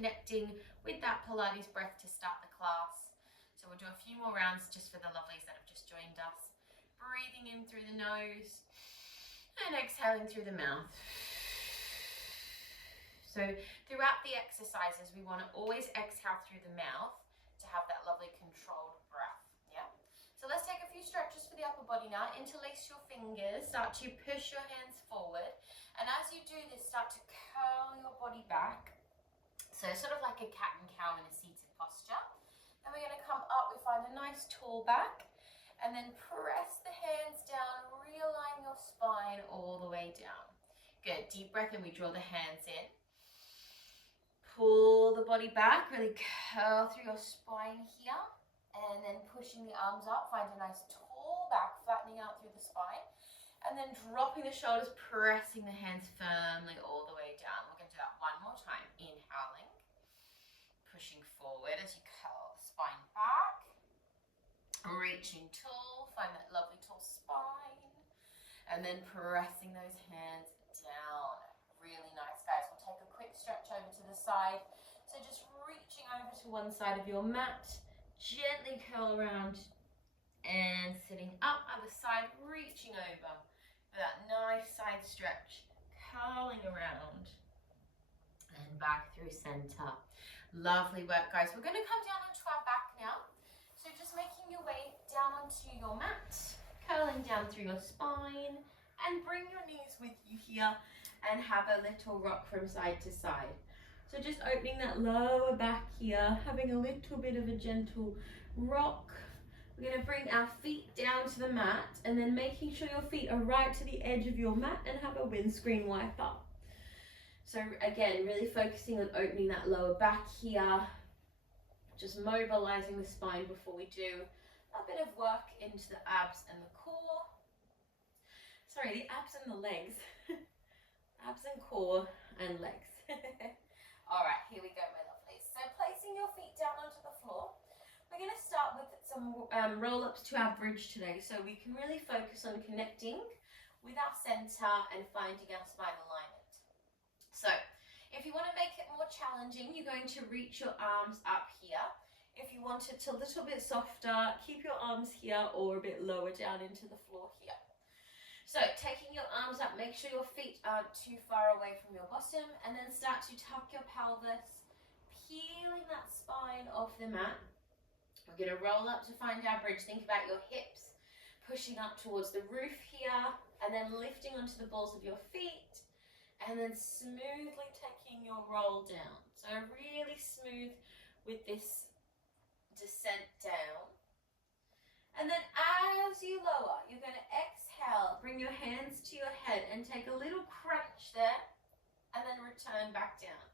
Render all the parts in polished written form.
connecting with that Pilates breath to start the class. So we'll do a few more rounds just for the lovelies that have just joined us. Breathing in through the nose and exhaling through the mouth. So throughout the exercises, we want to always exhale through the mouth to have that lovely controlled breath. Yeah. So let's take a few stretches for the upper body now. Interlace your fingers, start to push your hands forward. And as you do this, start to curl your body back. So sort of like a cat and cow in a seated posture. Then we're going to come up, we find a nice tall back. And then press the hands down, realign your spine all the way down. Good, deep breath and we draw the hands in. Pull the body back, really curl through your spine here. And then pushing the arms up, find a nice tall back, flattening out through the spine. And then dropping the shoulders, pressing the hands firmly all the way down. We're going to do that one more time. Inhaling, pushing forward as you curl the spine back. Reaching tall, find that lovely tall spine. And then pressing those hands down. Really nice, guys. We'll take a quick stretch over to the side. So just reaching over to one side of your mat. Gently curl around and sitting up. Other side, reaching over for that nice side stretch. Curling around and back through center. Lovely work, guys. We're going to come down onto our back now. So just making your way down onto your mat, curling down through your spine, and bring your knees with you here and have a little rock from side to side. So just opening that lower back here, having a little bit of a gentle rock. We're going to bring our feet down to the mat and then making sure your feet are right to the edge of your mat and have a windscreen wiper. So again, really focusing on opening that lower back here. Just mobilizing the spine before we do a bit of work into the abs and the core. Sorry, the abs and the legs. Abs and core and legs. All right, here we go, my lovelies. So placing your feet down onto the floor. We're going to start with some roll-ups to our bridge today. So we can really focus on connecting with our center and finding our spine alignment. So if you want to make it more challenging, you're going to reach your arms up here. If you want it a little bit softer, keep your arms here or a bit lower down into the floor here. So taking your arms up, make sure your feet aren't too far away from your bottom, and then start to tuck your pelvis, peeling that spine off the mat. We're going to roll up to find our bridge. Think about your hips pushing up towards the roof here, and then lifting onto the balls of your feet. And then smoothly taking your roll down. So really smooth with this descent down. And then as you lower, you're going to exhale, bring your hands to your head and take a little crunch there and then return back down.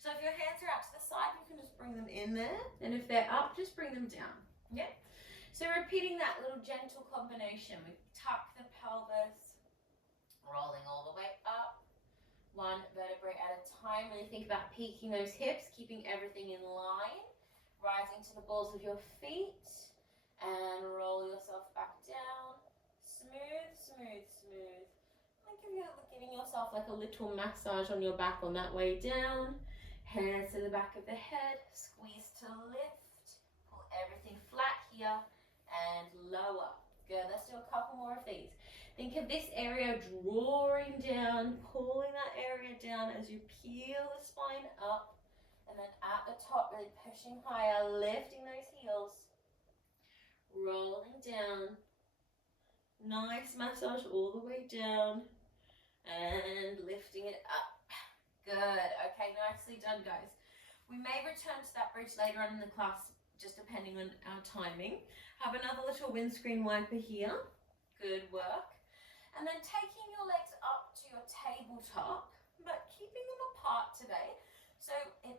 So if your hands are out to the side, you can just bring them in there. And if they're up, just bring them down. Yeah. So repeating that little gentle combination. We tuck the pelvis, rolling all the way up. One vertebrae at a time. Really think about peaking those hips, keeping everything in line. Rising to the balls of your feet. And roll yourself back down. Smooth, smooth, smooth. And giving yourself like a little massage on your back on that way down. Hands to the back of the head. Squeeze to lift. Pull everything flat here. And lower. Good. Let's do a couple more of these. Think of this area drawing down, pulling that area down as you peel the spine up. And then at the top, really pushing higher, lifting those heels. Rolling down. Nice massage all the way down. And lifting it up. Good. Okay, nicely done, guys. We may return to that bridge later on in the class, just depending on our timing. Have another little windscreen wiper here. Good work. And then taking your legs up to your tabletop, but keeping them apart today. So when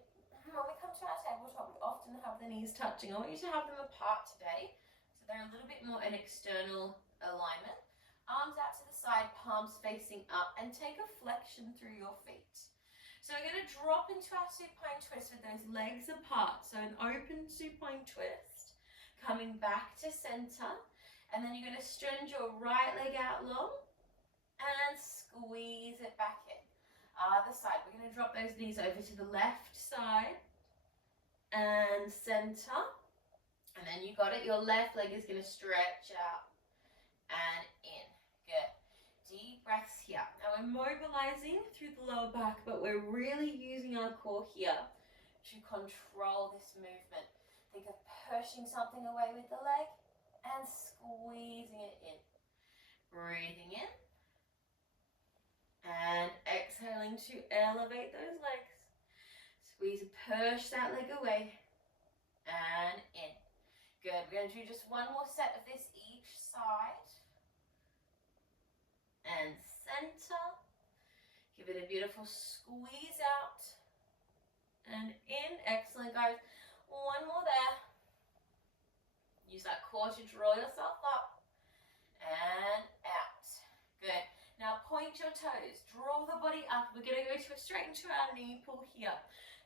we come to our tabletop, we often have the knees touching. I want you to have them apart today. So they're a little bit more an external alignment. Arms out to the side, palms facing up, and take a flexion through your feet. So we're going to drop into our supine twist with those legs apart. So an open supine twist, coming back to center. And then you're going to stretch your right leg out long and squeeze it back in. Other side. We're going to drop those knees over to the left side and center. And then you got it. Your left leg is going to stretch out and in. Good. Deep breaths here. Now we're mobilizing through the lower back, but we're really using our core here to control this movement. Think of pushing something away with the leg and squeezing it in. Breathing in and exhaling to elevate those legs. Squeeze, push that leg away and in. Good. We're going to do just one more set of this each side. And center. Give it a beautiful squeeze out and in. Excellent, guys. One more there. Use that core to draw yourself up and out. Good. Now point your toes. Draw the body up. We're going to go to straight into our knee pull here.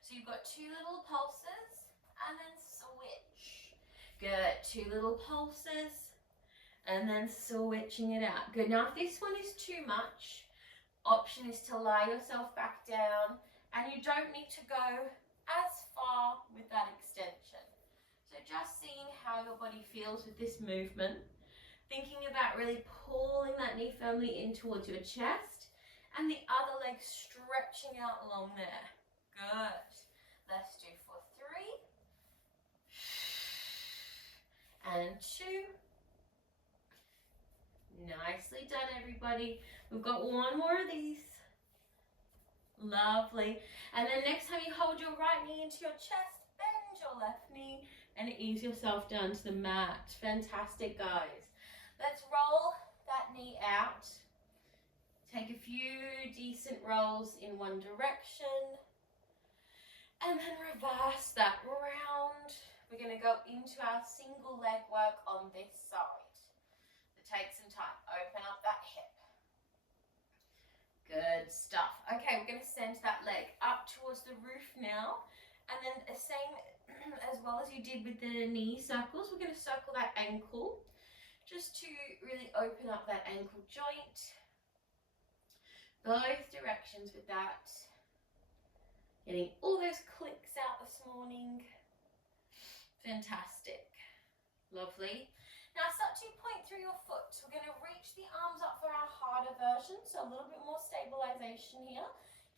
So you've got 2 little pulses and then switch. Good. 2 little pulses. And then switching it out. Good. Now, if this one is too much, option is to lie yourself back down, and you don't need to go as far with that extension. So just seeing how your body feels with this movement, thinking about really pulling that knee firmly in towards your chest, and the other leg stretching out along there. Good. Let's do for 3 and 2. Nicely done, everybody. We've got one more of these. Lovely. And then next time you hold your right knee into your chest, bend your left knee and ease yourself down to the mat. Fantastic, guys. Let's roll that knee out. Take a few decent rolls in one direction. And then reverse that round. We're going to go into our single leg work on this side. Take some time. Open up that hip. Good stuff. Okay, we're going to send that leg up towards the roof now. And then the same as well as you did with the knee circles, we're going to circle that ankle just to really open up that ankle joint. Both directions with that. Getting all those clicks out this morning. Fantastic. Lovely. Now start to point through your foot. We're going to reach the arms up for our harder version, so a little bit more stabilization here.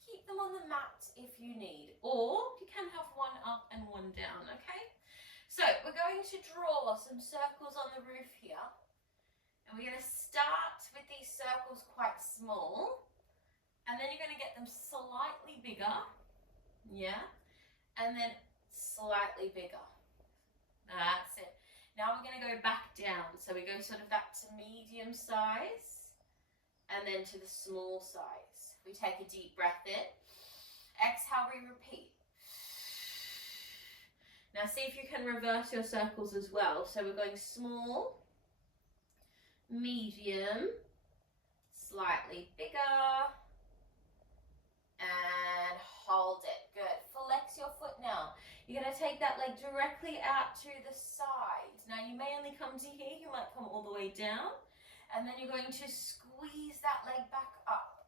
Keep them on the mat if you need, or you can have one up and one down, okay? So we're going to draw some circles on the roof here, and we're going to start with these circles quite small, and then you're going to get them slightly bigger, yeah, and then slightly bigger. That's it. Now we're going to go back down. So we go sort of that to medium size and then to the small size. We take a deep breath in. Exhale, we repeat. Now see if you can reverse your circles as well. So we're going small, medium, slightly bigger, and hold it. Good. Flex your foot now. You're going to take that leg directly out to the side. Now you may only come to here, you might come all the way down, and then you're going to squeeze that leg back up.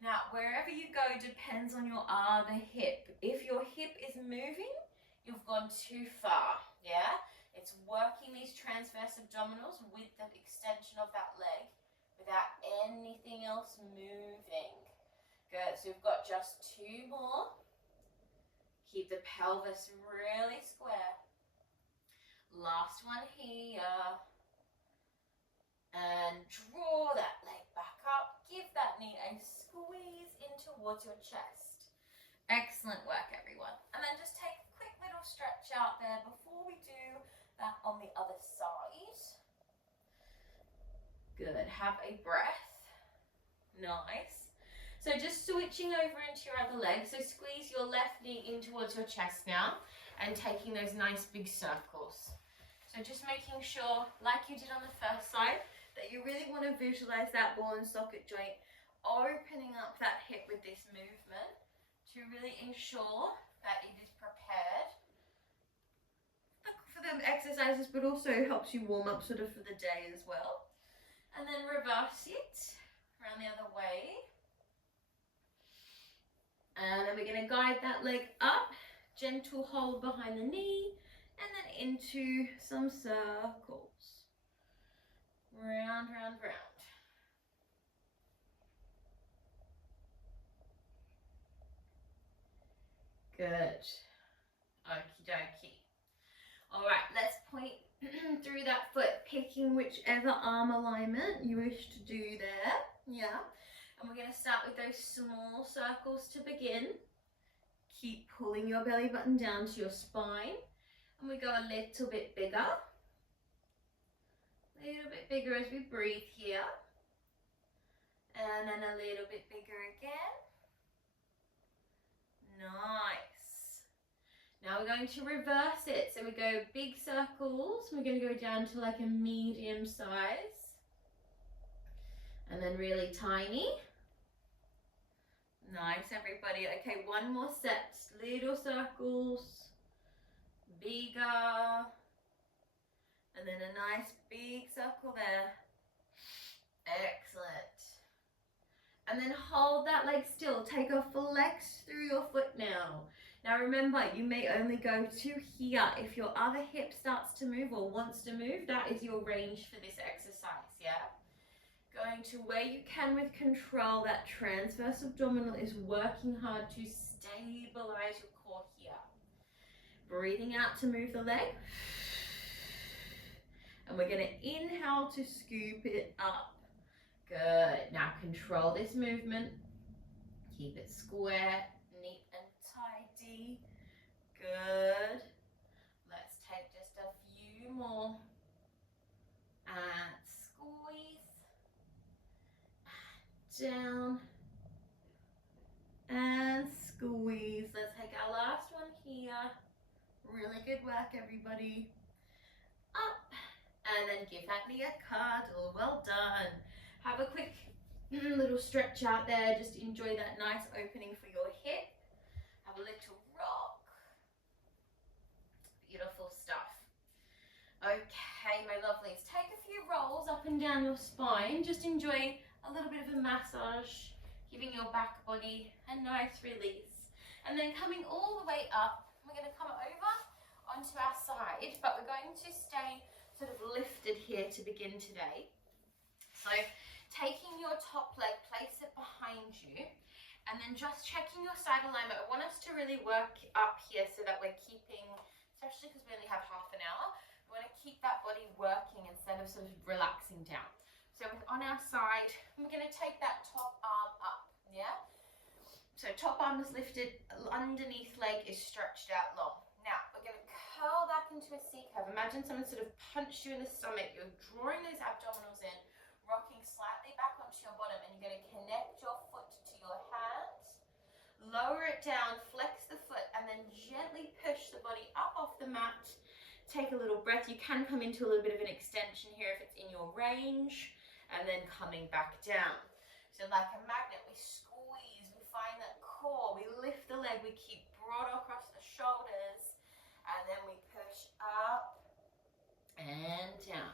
Now wherever you go depends on your other hip. If your hip is moving, you've gone too far, yeah? It's working these transverse abdominals with the extension of that leg without anything else moving. Good, so we've got just 2 more. Keep the pelvis really square. Last one here. And draw that leg back up. Give that knee a squeeze in towards your chest. Excellent work, everyone. And then just take a quick little stretch out there before we do that on the other side. Good. Have a breath. Nice. So just switching over into your other leg. So squeeze your left knee in towards your chest now and taking those nice big circles. So just making sure, like you did on the first side, that you really want to visualize that ball and socket joint opening up that hip with this movement to really ensure that it is prepared for the exercises, but also helps you warm up sort of for the day as well. And then reverse it around the other way. And then we're going to guide that leg up, gentle hold behind the knee, and then into some circles. Round, round, round. Good. Okie dokie. All right, let's point through that foot, picking whichever arm alignment you wish to do there. Yeah. And we're going to start with those small circles to begin. Keep pulling your belly button down to your spine. And we go a little bit bigger. A little bit bigger as we breathe here. And then a little bit bigger again. Nice. Now we're going to reverse it. So we go big circles. We're going to go down to like a medium size. And then really tiny. Nice, everybody. Okay, one more set. Little circles. Bigger. And then a nice big circle there. Excellent. And then hold that leg still. Take a flex through your foot now. Now remember, you may only go to here. If your other hip starts to move or wants to move, that is your range for this exercise, yeah? Going to where you can with control. That transverse abdominal is working hard to stabilize your core here. Breathing out to move the leg. And we're going to inhale to scoop it up. Good. Now control this movement. Keep it square, neat and tidy. Good. Let's take just a few more. And squeeze. Down. And squeeze. Let's take our last one here. Really good work, everybody. Up. And then give that knee a cuddle. Well done. Have a quick little stretch out there. Just enjoy that nice opening for your hip. Have a little rock. Beautiful stuff. Okay, my lovelies. Take a few rolls up and down your spine. Just enjoy a little bit of a massage, giving your back body a nice release. And then coming all the way up, we're going to come over onto our side, but we're going to stay sort of lifted here to begin today. So taking your top leg, place it behind you, and then just checking your side alignment. I want us to really work up here so that we're keeping, especially because we only have half an hour, we want to keep that body working instead of sort of relaxing down. So on our side, we're going to take that top arm up, yeah? So top arm is lifted, underneath leg is stretched out long. Now, we're going to curl back into a C curve. Imagine someone sort of punched you in the stomach. You're drawing those abdominals in, rocking slightly back onto your bottom, and you're going to connect your foot to your hands. Lower it down, flex the foot, and then gently push the body up off the mat. Take a little breath. You can come into a little bit of an extension here if it's in your range, and then coming back down. So like a magnet, we squeeze, we find that core, we lift the leg, we keep broad across the shoulders, and then we push up and down.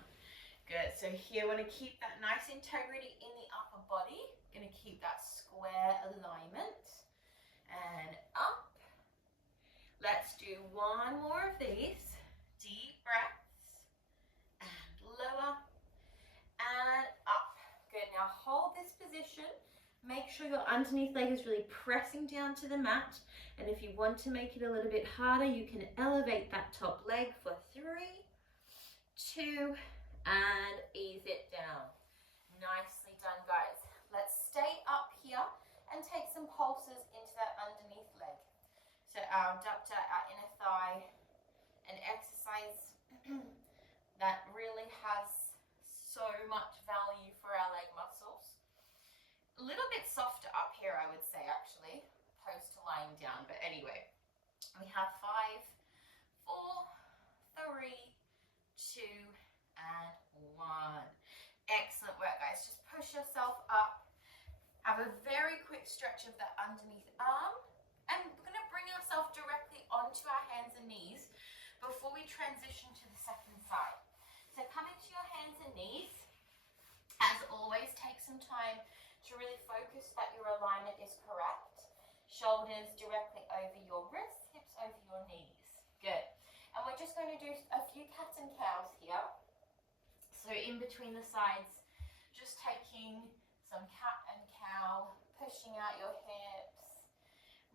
Good. So here, want to keep that nice integrity in the upper body. Going to keep that square alignment. And up. Let's do one more of these. Deep breaths. And lower. And up. Good. Now hold this position. Make sure your underneath leg is really pressing down to the mat. And if you want to make it a little bit harder, you can elevate that top leg for 3, 2, and ease it down. Nicely done, guys. Let's stay up here and take some pulses into that underneath leg. So our abductor, our inner thigh, an exercise that really has so much value for our leg muscles. A little bit softer up here, I would say, actually, opposed to lying down. But anyway, we have 5, 4, 3, 2, and 1. Excellent work, guys. Just push yourself up. Have a very quick stretch of that underneath arm. And we're going to bring ourselves directly onto our hands and knees before we transition to the second side. So coming to your hands and knees. As always, take some time to really focus that your alignment is correct. Shoulders directly over your wrists, hips over your knees. Good. And we're just going to do a few cat and cows here. So in between the sides, just taking some cat and cow, pushing out your hips,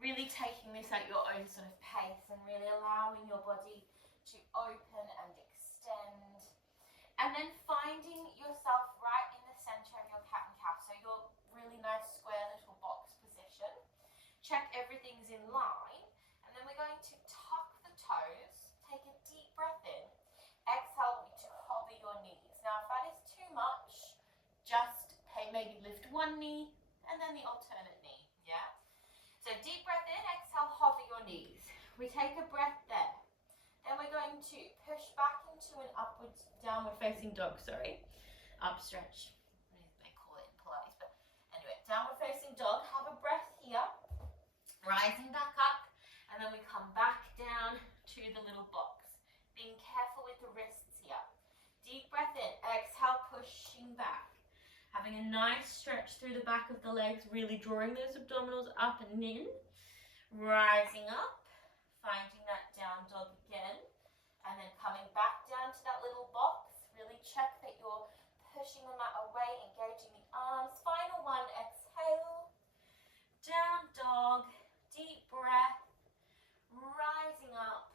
really taking this at your own sort of pace and really allowing your body to open and extend. And then finding yourself right in the center of your cat and cow. So your really nice square little box position. Check everything's in line. And then we're going to tuck the toes. Take a deep breath in. Exhale to hover your knees. Now if that is too much, just maybe lift one knee and then the alternate knee. Yeah? So deep breath in, exhale, hover your knees. We take a breath there. Then we're going to push back into an upwards, downward facing dog, up stretch. They call it in Pilates, but anyway, downward facing dog. Have a breath here, rising back up, and then we come back down to the little box. Being careful with the wrists here. Deep breath in, exhale, pushing back. Having a nice stretch through the back of the legs, really drawing those abdominals up and in. Rising up. Finding that down dog again, and then coming back down to that little box. Really check that you're pushing the mat away, engaging the arms. Final one, exhale, down dog, deep breath, rising up,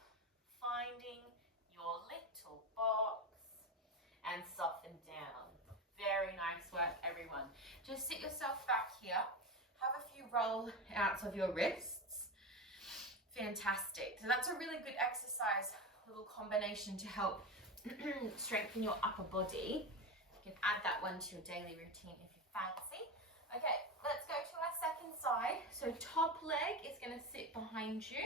finding your little box, and soften down. Very nice work, everyone. Just sit yourself back here, have a few roll outs of your wrists. Fantastic. So that's a really good exercise, little combination to help strengthen your upper body. You can add that one to your daily routine if you fancy. Okay, let's go to our second side. So top leg is going to sit behind you.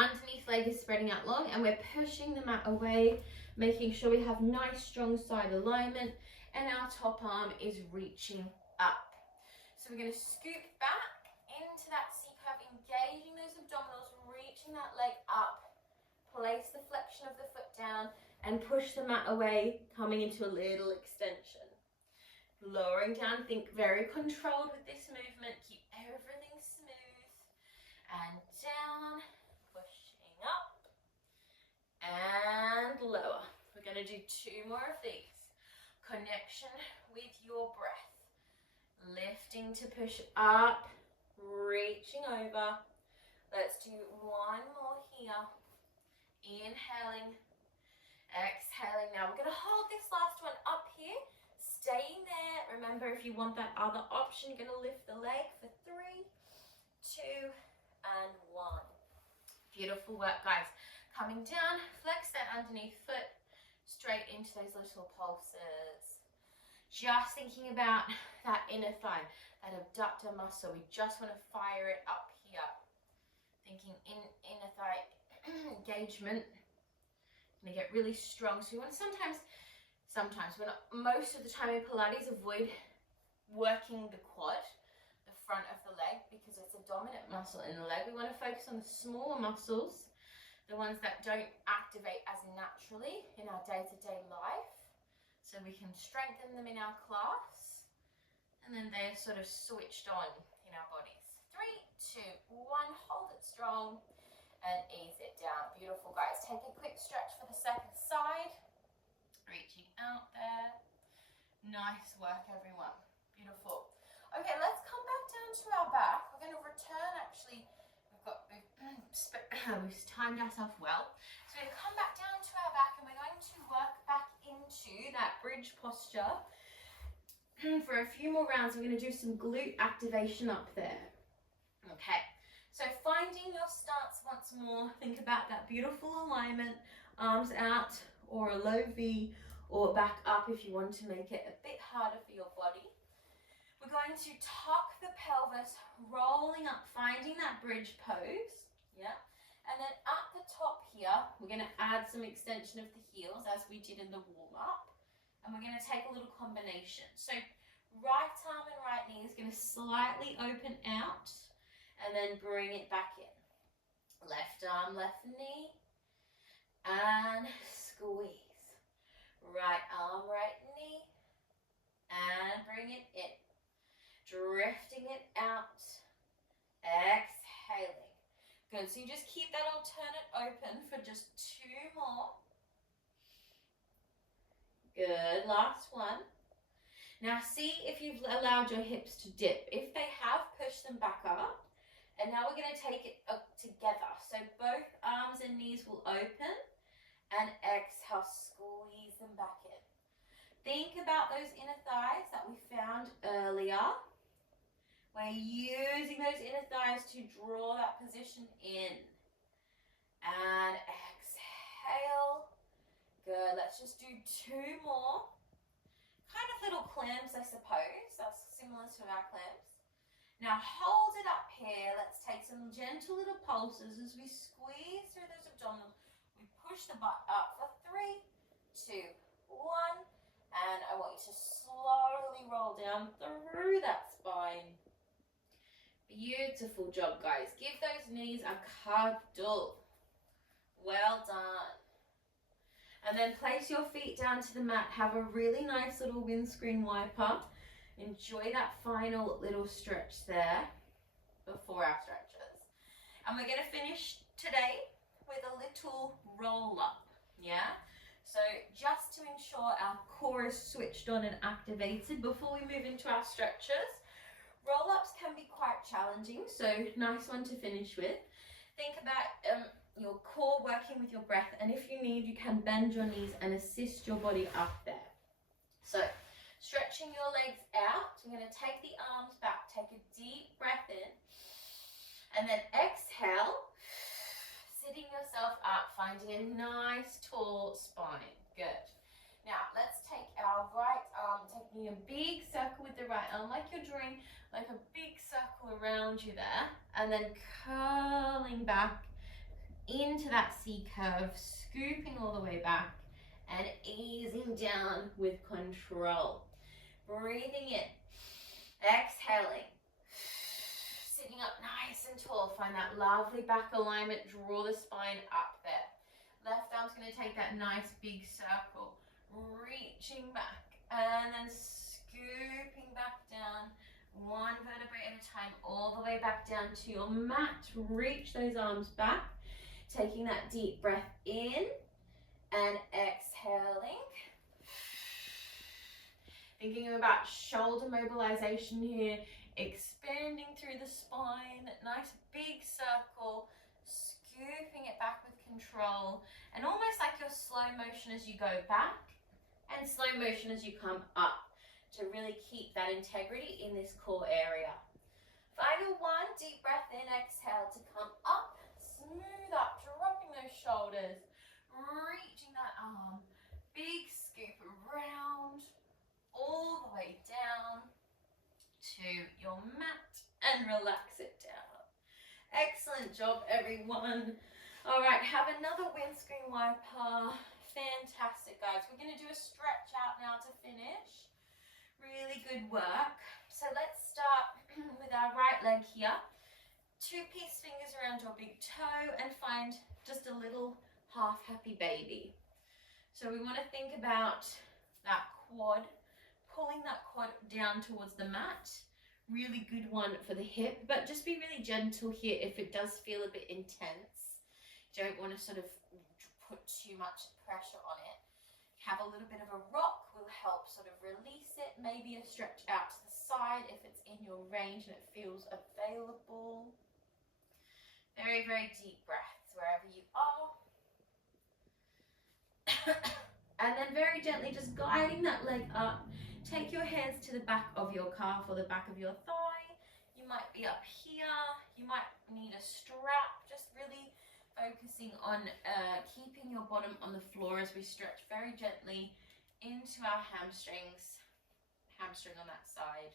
Underneath leg is spreading out long, and we're pushing the mat away, making sure we have nice strong side alignment, and our top arm is reaching up. So we're going to scoop back into that C-curve, engaging those abdominals, reaching that leg up, place the flexion of the foot down, and push the mat away, coming into a little extension. Lowering down, think very controlled with this movement, keep everything smooth, and down, pushing up, and lower. We're going to do two more of these. Connection with your breath. Lifting to push up, reaching over. Let's do one more here. Inhaling, exhaling. Now we're going to hold this last one up here. Staying there. Remember, if you want that other option, you're going to lift the leg for 3, 2, and 1. Beautiful work, guys. Coming down, flex that underneath foot straight into those little pulses. Just thinking about that inner thigh, that abductor muscle. We just want to fire it up here. Thinking inner thigh engagement. Going to get really strong. So we want to most of the time in Pilates, avoid working the quad, the front of the leg, because it's a dominant muscle in the leg. We want to focus on the smaller muscles, the ones that don't activate as naturally in our day-to-day life. So we can strengthen them in our class, and then they're sort of switched on in our bodies. 3, 2, 1, hold it strong, and ease it down. Beautiful, guys. Take a quick stretch for the second side. Reaching out there. Nice work, everyone. Beautiful. Okay, let's come back down to our back. We're going to return, actually, we've timed ourselves well. So we're going to come back down to our back, and we're going to work back into that bridge posture. For a few more rounds, we're going to do some glute activation up there. Okay, so finding your stance once more. Think about that beautiful alignment, arms out, or a low V, or back up if you want to make it a bit harder for your body. We're going to tuck the pelvis, rolling up, finding that bridge pose, yeah? And then at the top here, we're going to add some extension of the heels as we did in the warm-up. And we're going to take a little combination. So right arm and right knee is going to slightly open out and then bring it back in. Left arm, left knee, and squeeze. Right arm, right knee, and bring it in. Drifting it out, exhaling. Good, so you just keep that alternate open for just 2 more. Good, last one. Now see if you've allowed your hips to dip. If they have, push them back up. And now we're going to take it up together. So both arms and knees will open, and exhale, squeeze them back in. Think about those inner thighs that we found earlier. We're using those inner thighs to draw that position in. And exhale. Good, let's just do 2 more. Kind of little clams, I suppose. That's similar to our clams. Now hold it up here. Let's take some gentle little pulses as we squeeze through those abdominals. We push the butt up for 3, 2, 1. And I want you to slowly roll down through that spine. Beautiful job, guys. Give those knees a cuddle. Well done. And then place your feet down to the mat. Have a really nice little windscreen wiper. Enjoy that final little stretch there before our stretches. And we're going to finish today with a little roll up, yeah? So just to ensure our core is switched on and activated before we move into our stretches, roll-ups can be quite challenging, so nice one to finish with. Think about your core working with your breath, and if you need, you can bend your knees and assist your body up there. So stretching your legs out. So you're going to take the arms back, take a deep breath in, and then exhale, sitting yourself up, finding a nice tall spine. Good. Now let's take our right arm, taking a big circle with the right arm, like you're drawing like a big circle around you there, and then curling back into that C curve, scooping all the way back and easing down with control. Breathing in, exhaling, sitting up nice and tall. Find that lovely back alignment, draw the spine up there. Left arm's going to take that nice big circle, reaching back and then scooping back down, 1 vertebrae at a time, all the way back down to your mat. Reach those arms back, taking that deep breath in and exhaling. Thinking about shoulder mobilization here, expanding through the spine, nice big circle, scooping it back with control, and almost like your slow motion as you go back and slow motion as you come up to really keep that integrity in this core area. Final 1, deep breath in, exhale to come up, smooth up, dropping those shoulders, reaching that arm, big scoop around, all the way down to your mat and relax it down. Excellent job, everyone. All right, have another windscreen wiper. Fantastic, guys. We're going to do a stretch out now to finish. Really good work. So let's start with our right leg here. 2 peace fingers around your big toe and find just a little half happy baby. So we want to think about that quad, pulling that quad down towards the mat. Really good one for the hip, but just be really gentle here if it does feel a bit intense. You don't want to sort of put too much pressure on it. Have a little bit of a rock will help sort of release it. Maybe a stretch out to the side if it's in your range and it feels available. Very, very deep breaths wherever you are. And then very gently just guiding that leg up. Take your hands to the back of your calf or the back of your thigh. You might be up here. You might need a strap. Just really focusing on keeping your bottom on the floor as we stretch very gently into our hamstrings. Hamstring on that side.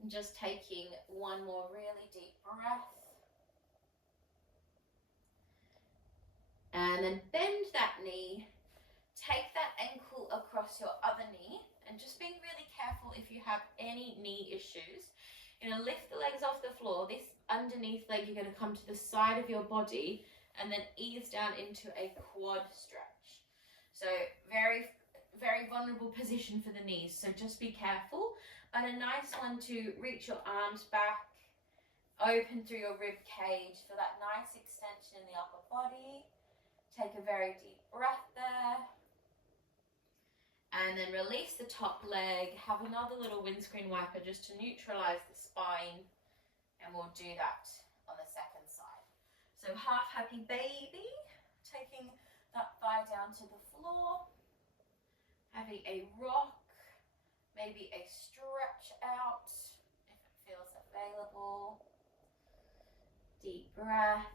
And just taking 1 more really deep breath. And then bend that knee. Take that ankle across your other knee, and just being really careful if you have any knee issues. You're going to lift the legs off the floor. This underneath leg, you're going to come to the side of your body and then ease down into a quad stretch. So very, very vulnerable position for the knees. So just be careful, but a nice one to reach your arms back, open through your rib cage. Feel that nice extension in the upper body. Take a very deep breath there. And then release the top leg. Have another little windscreen wiper just to neutralize the spine. And we'll do that on the second side. So half happy baby. Taking that thigh down to the floor. Having a rock. Maybe a stretch out if it feels available. Deep breaths.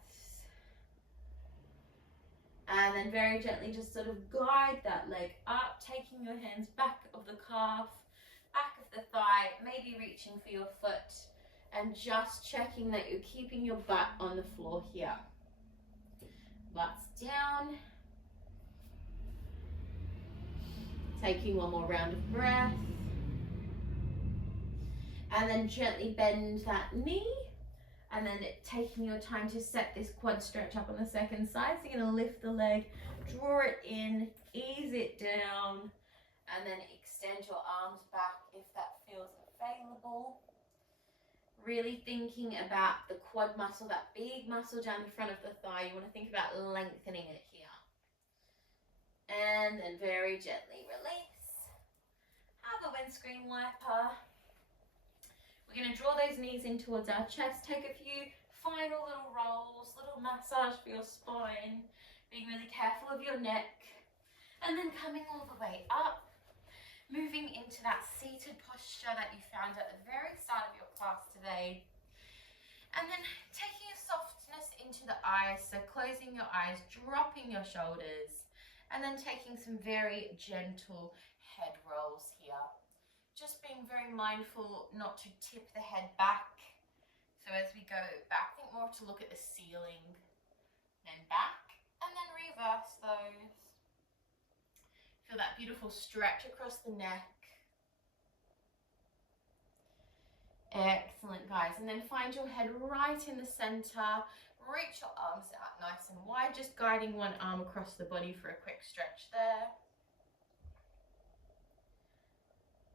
And then very gently just sort of guide that leg up, taking your hands back of the calf, back of the thigh, maybe reaching for your foot, and just checking that you're keeping your butt on the floor here. Butt's down. Taking one more round of breath. And then gently bend that knee. And then taking your time to set this quad stretch up on the second side. So you're going to lift the leg, draw it in, ease it down, and then extend your arms back if that feels available. Really thinking about the quad muscle, that big muscle down the front of the thigh. You want to think about lengthening it here. And then very gently release. Have a windscreen wiper. We're going to draw those knees in towards our chest. Take a few final little rolls, little massage for your spine. Being really careful of your neck. And then coming all the way up. Moving into that seated posture that you found at the very start of your class today. And then taking a softness into the eyes. So closing your eyes, dropping your shoulders. And then taking some very gentle head rolls here. Just being very mindful not to tip the head back. So as we go back, think more to look at the ceiling, then back, and then reverse those. Feel that beautiful stretch across the neck. Excellent, guys. And then find your head right in the center. Reach your arms out nice and wide, just guiding one arm across the body for a quick stretch there.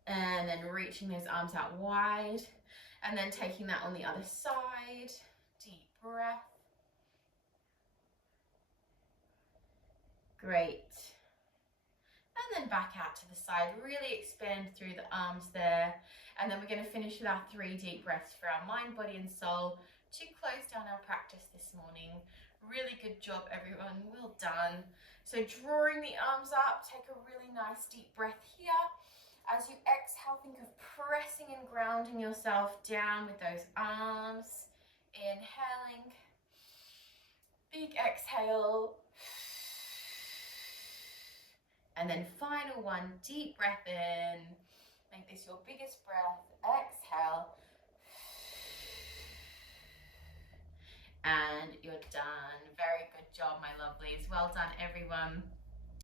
And then reaching those arms out wide. And then taking that on the other side. Deep breath. Great. And then back out to the side. Really expand through the arms there. And then we're going to finish with our 3 deep breaths for our mind, body and soul to close down our practice this morning. Really good job, everyone. Well done. So drawing the arms up, take a really nice deep breath here. As you exhale, think of pressing and grounding yourself down with those arms. Inhaling. Big exhale. And then final one, deep breath in. Make this your biggest breath. Exhale. And you're done. Very good job, my lovelies. Well done, everyone.